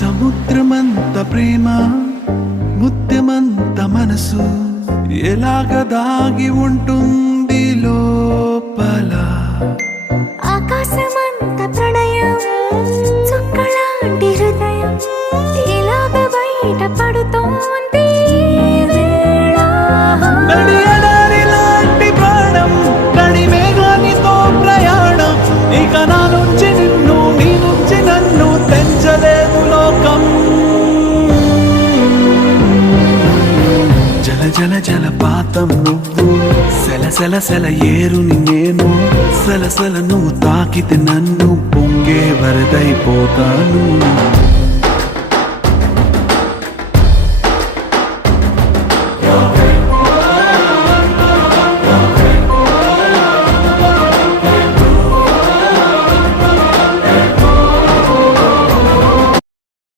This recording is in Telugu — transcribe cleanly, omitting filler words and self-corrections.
సముద్రమంత ప్రేమ ముత్యమంత మనసు ఎలాగ దాగి ఉంటుంది లోపల. ఆకాశమంత ప్రణయం చుక్కలాంటి హృదయం ఇలాగ బయట పడుతోంది లాంటి ప్రాణం నడి మేఘానితో ప్రయాణం. ఇక నా నుంచి నిన్ను నీ నుంచి నన్ను తెంచలేదు లోకం. జల జల జలపాతం నువ్వు సెల సెల సెల ఏరుని నేను. సలసల నువ్వు తాకితే నన్ను పొంగే వరదైపోతాను.